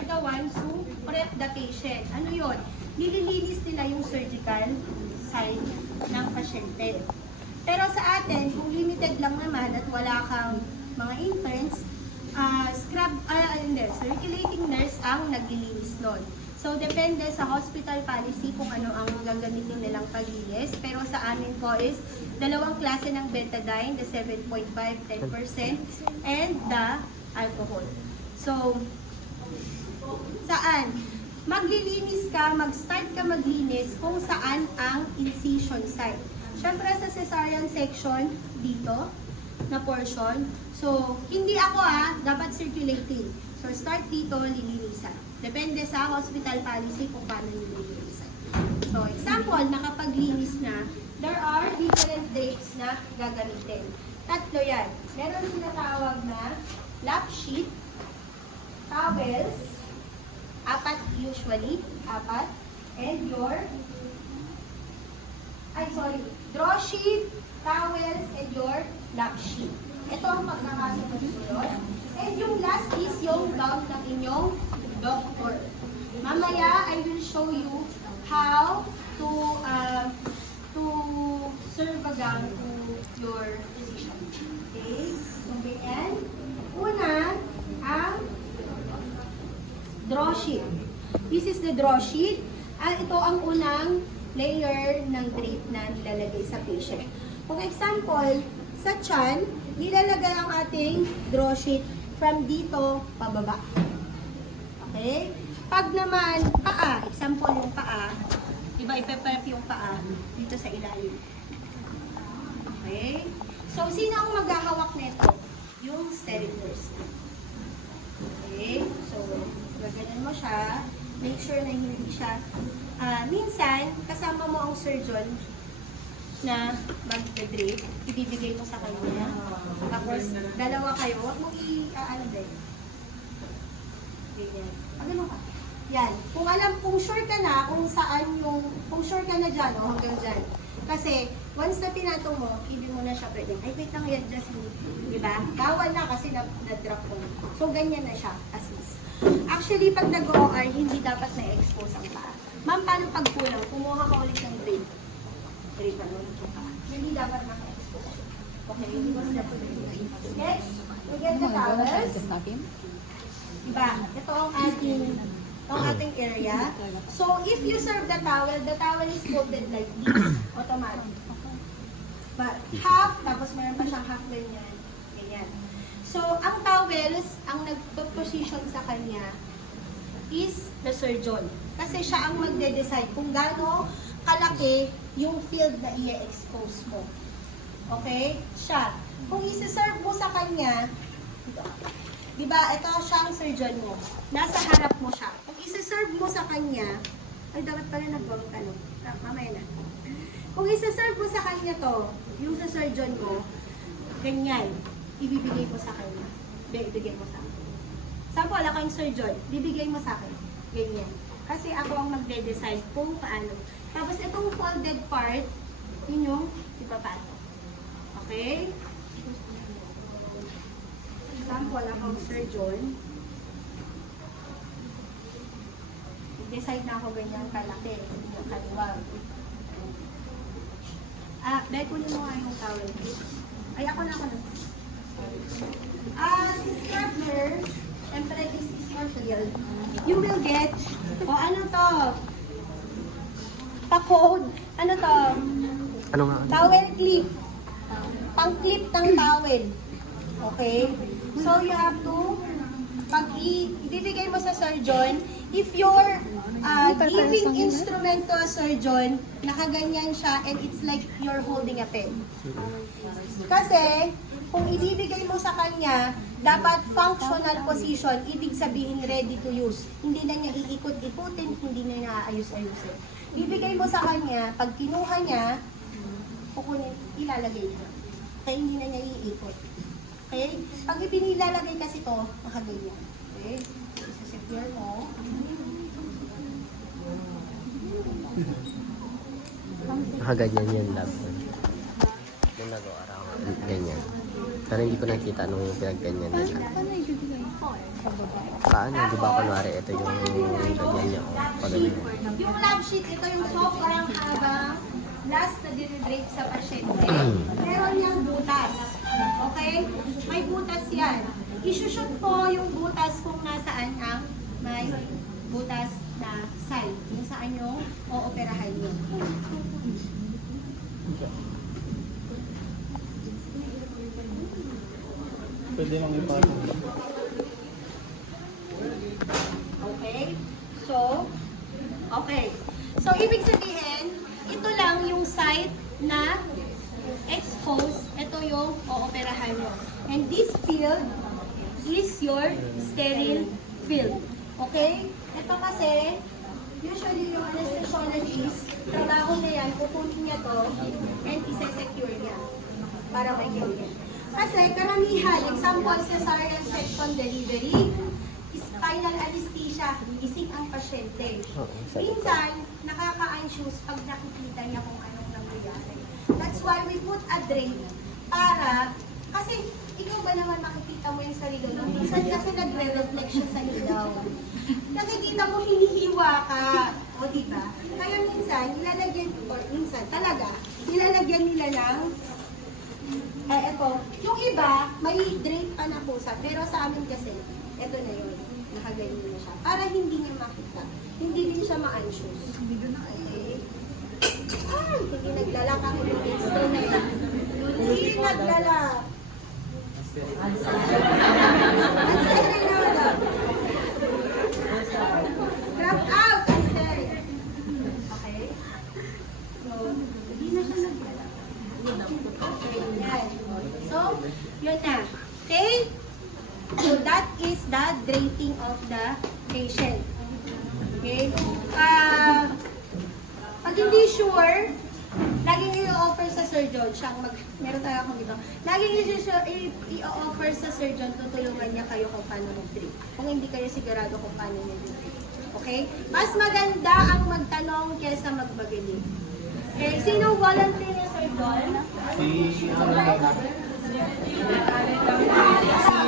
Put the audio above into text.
are the ones who prep the patient. Ano yun? Nililinis nila yung surgical side ng pasyente. Pero sa atin, kung limited lang naman at wala kang mga interns, circulating nurse ang naglilinis nun. So, depende sa hospital policy kung ano ang gagamitin nilang paglinis. Pero sa amin po is, dalawang klase ng betadine, the 7.5, 10%, and the alcohol. So, saan? Maglilinis ka, mag-start ka maglinis kung saan ang incision site. Siyempre sa cesarean section, dito, na portion. So, hindi ako dapat circulating. So, start dito, lilinisan. Depende sa hospital policy kung paano nililinisan. So, example, nakapaglinis na, there are different drapes na gagamitin. Tatlo yan. Meron tinatawag na lap sheet, towels, apat usually, and your, draw sheet, towels, and your lap sheet. Ito ang pagkakasunod-sunod. And yung last is yung gown ng inyong doctor. Mamaya, I will show you how to serve a gown to your physician. Okay? So, ganyan. Una, ang draw sheet. This is the draw sheet. Ito ang unang layer ng drape na nilalagay sa patient. For example, sa tiyan, nilalagay ang ating draw sheet from dito pababa. Okay? Pag naman paa, example yung paa, diba ipe-prep yung paa dito sa ilalim. Okay? So, sino ang maghahawak nito? Yung sterile nurse. Okay? So, gaganan mo siya. Make sure na hindi siya. Minsan, kasama mo ang surgeon na mag-drape. Ibibigay mo sa kanya. Tapos, dalawa kayo. Huwag mong i-ano din. Ganyan. Ano mo ka? Yan. Kung sure ka na kung saan kung sure ka na dyan, hanggang dyan. Kasi, once na pinatong mo, hindi mo na siya pwede. Ay, wait lang yan, just diba? Bawal na kasi na-drop mo. So, ganyan na siya, as is. Actually, pag nag-OR, hindi dapat na-expose ang paa. Ma'am, paano pag kulang? Kumuha ka ulit ng drape. Drape pa ulit yung paa. Hindi dapat naka-expose. Okay, hindi mo sila pwede. Next, we get the towels. Diba? Ito ang ating area. So, if you serve the towel is folded like this. Automatic. But half, tapos meron pa siyang half ganyan. Ganyan. So, ang towels, ang nagpo-position sa kanya is the surgeon. Kasi siya ang magde-decide kung gaano kalaki yung field na i-expose mo. Okay? Siya. Kung isi-serve mo sa kanya, diba, ito siya ang surgeon mo. Nasa harap mo siya. Kung isi-serve mo sa kanya, ay dapat pala nag-ano. Mamaya na. Kung isi-serve mo sa kanya to, yung sa surgeon mo, ganyan, ibibigay mo sa kanya. Ibigay mo sa akin. Sample, ako yung surgeon, bibigay mo sa akin. Ganyan. Kasi ako ang magde-decide kung paano. Tapos itong folded part, yun yung ipapato. Okay? Example, ako ang surgeon. Decide na ako ganyan kalaki. Yung kaliwag. Dahil kunin mo nga yung towel. Ay, ako na. Si scrubber, syempre this is your field. You will get, ano to? Pa-code. Ano to? Ano nga? Towel clip. Pang-clip ng towel. Okay? So, you have to, pag ibibigay mo sa surgeon, if you're giving instrument to a surgeon, nakaganyan siya and it's like you're holding a pen. Kasi, kung ibibigay mo sa kanya, dapat functional position, ibig sabihin ready to use. Hindi na niya iikot-ikutin, hindi na niya aayos-ayusin. Ibigay mo sa kanya, pag kinuha niya, kukunin, ilalagay niya. Kaya hindi na niya iikot. Okay? Pag ipinilalagay kasi to, nakaganyan. Okay? Isa-secure mo. Nakaganyan yan lang. Yung nag-o-araw. Ganyan. Pero hindi ko nakita nung pinagganyan nila. Paano ibibigay? Sa baba. paano, di ba kunwari ito yung ganyan niya, o pag ganyan. Yung lab sheet, ito yung sobrang habang last na dinidrape sa pasyente. Meron niyang butas. Okay? May butas yan. Isushoot po yung butas kung nasaan ang may butas na side. Kung saan yung ooperahan niyo. Pwede nang ipatong. Okay? Okay. So, ibig sabihin, ito lang yung site na exposed. Ito yung ooperahan mo. And this field is your sterile field. Okay? Ito kasi, usually yung anesthesiologist, trabaho na yan, pupunin niya to, and isa-secure niya para may ganyan. Kasi karamihan, example, cesarean section delivery, spinal anesthesia, gising ang pasyente. Minsan, nakaka-anxious pag nakikita niya kung anong nangyayari. That's why we put a drain para, kasi ikaw ba naman makikita mo yung sarili mo? Minsan kasi nagre-reflect siya sa ilaw. Nakikita mo, hinihiwa ka. O diba? Kaya minsan, nilalagyan, or minsan talaga, nilalagyan nila ng eto, yung iba, may drape pa na pusa, pero sa amin kasi, eto na yun, nakaganyan na siya. Para hindi niya makita. Hindi din siya ma-anxious. Okay. Ay, hindi naglalak ako yung extra na yan. Hindi naglalak. Ang seri na wala. Grab out! Ang seri. Okay? So, hindi na siya naglalak. Yan. So, yun na. Okay? So, that is the draping of the patient. Okay? Pag hindi sure, laging i-offer sa surgeon, meron tayo akong dito, laging i-offer sa surgeon, tutulungan niya kayo kung paano mag-drape. Kung hindi kayo sigurado kung paano niya mag-drape. Okay? Mas maganda ang magtanong kaysa magbagaling. Okay, sino volunteer na surgeon? Si